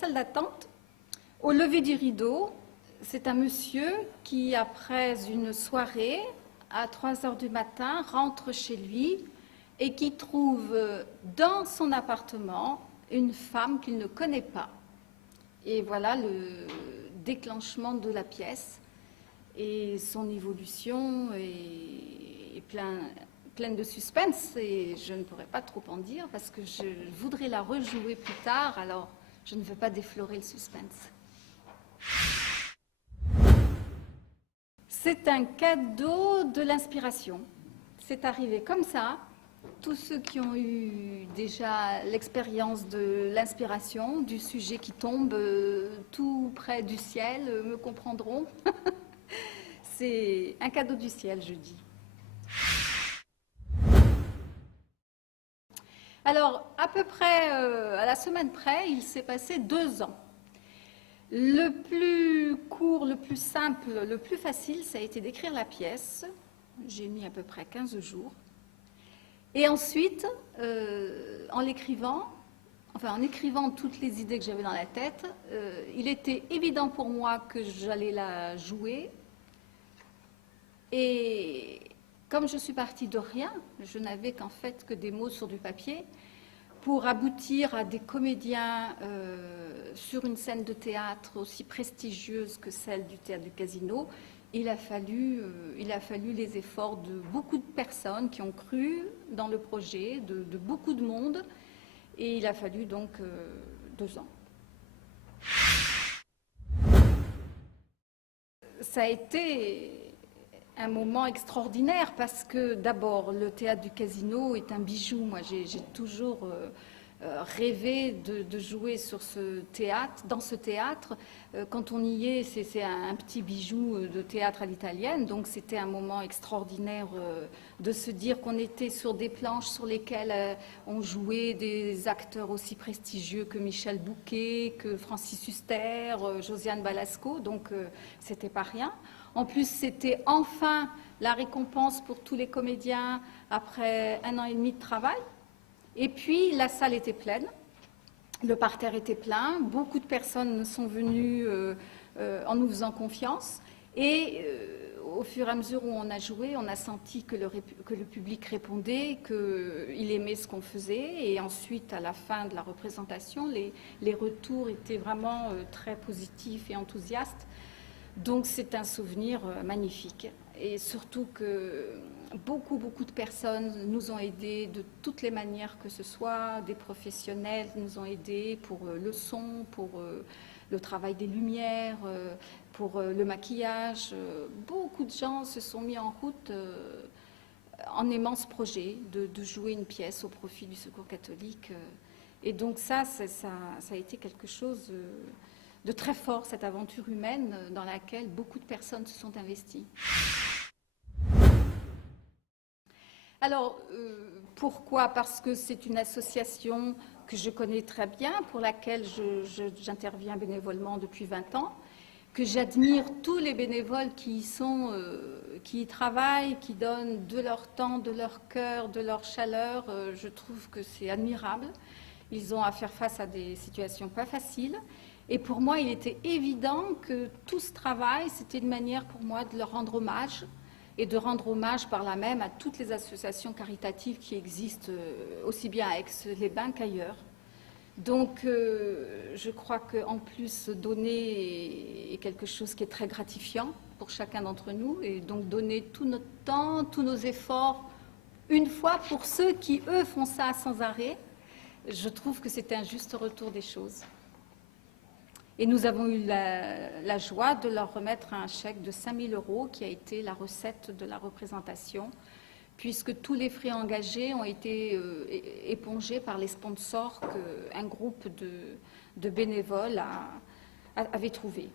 salle d'attente, au lever du rideau, c'est un monsieur qui, après une soirée, à 3 heures du matin, rentre chez lui et qui trouve dans son appartement une femme qu'il ne connaît pas. Et voilà le déclenchement de la pièce. Et son évolution est pleine de suspense, et je ne pourrais pas trop en dire parce que je voudrais la rejouer plus tard, alors je ne veux pas déflorer le suspense. C'est un cadeau de l'inspiration. C'est arrivé comme ça. Tous ceux qui ont eu déjà l'expérience de l'inspiration, du sujet qui tombe tout près du ciel, me comprendront. C'est un cadeau du ciel, je dis. Alors, à peu près à la semaine près, il s'est passé 2 ans. Le plus court, le plus simple, le plus facile, ça a été d'écrire la pièce. J'ai mis à peu près 15 jours. Et ensuite, en écrivant toutes les idées que j'avais dans la tête, il était évident pour moi que j'allais la jouer. Et comme je suis partie de rien, je n'avais qu'en fait que des mots sur du papier, pour aboutir à des comédiens sur une scène de théâtre aussi prestigieuse que celle du Théâtre du Casino, il a fallu les efforts de beaucoup de personnes qui ont cru dans le projet, de beaucoup de monde, et il a fallu donc 2 ans. Ça a été un moment extraordinaire parce que d'abord le Théâtre du Casino est un bijou. Moi j'ai toujours rêvé de jouer dans ce théâtre. Quand on y est, c'est un petit bijou de théâtre à l'italienne, donc c'était un moment extraordinaire de se dire qu'on était sur des planches sur lesquelles on jouait des acteurs aussi prestigieux que Michel Bouquet, que Francis Huster, Josiane Balasco, donc c'était pas rien. En plus, c'était enfin la récompense pour tous les comédiens après 1 an et demi de travail. Et puis, la salle était pleine, le parterre était plein, beaucoup de personnes sont venues en nous faisant confiance. Et au fur et à mesure où on a joué, on a senti que le public répondait, qu'il aimait ce qu'on faisait. Et ensuite, à la fin de la représentation, les retours étaient vraiment très positifs et enthousiastes. Donc c'est un souvenir magnifique, et surtout que beaucoup de personnes nous ont aidés de toutes les manières que ce soit, des professionnels nous ont aidés pour le son, pour le travail des lumières, pour le maquillage. Beaucoup de gens se sont mis en route en aimant ce projet de jouer une pièce au profit du Secours catholique, et donc ça a été quelque chose de très fort, cette aventure humaine dans laquelle beaucoup de personnes se sont investies. Alors, pourquoi? Parce que c'est une association que je connais très bien, pour laquelle j'interviens bénévolement depuis 20 ans, que j'admire tous les bénévoles qui y travaillent, qui donnent de leur temps, de leur cœur, de leur chaleur. Je trouve que c'est admirable. Ils ont à faire face à des situations pas faciles. Et pour moi, il était évident que tout ce travail, c'était une manière pour moi de leur rendre hommage, et de rendre hommage par là même à toutes les associations caritatives qui existent aussi bien à Aix-les-Bains qu'ailleurs. Donc je crois qu'en plus, donner est quelque chose qui est très gratifiant pour chacun d'entre nous, et donc donner tout notre temps, tous nos efforts, une fois pour ceux qui, eux, font ça sans arrêt, je trouve que c'est un juste retour des choses. Et nous avons eu la joie de leur remettre un chèque de 5 000 € qui a été la recette de la représentation, puisque tous les frais engagés ont été épongés par les sponsors qu'un groupe de bénévoles avait trouvés.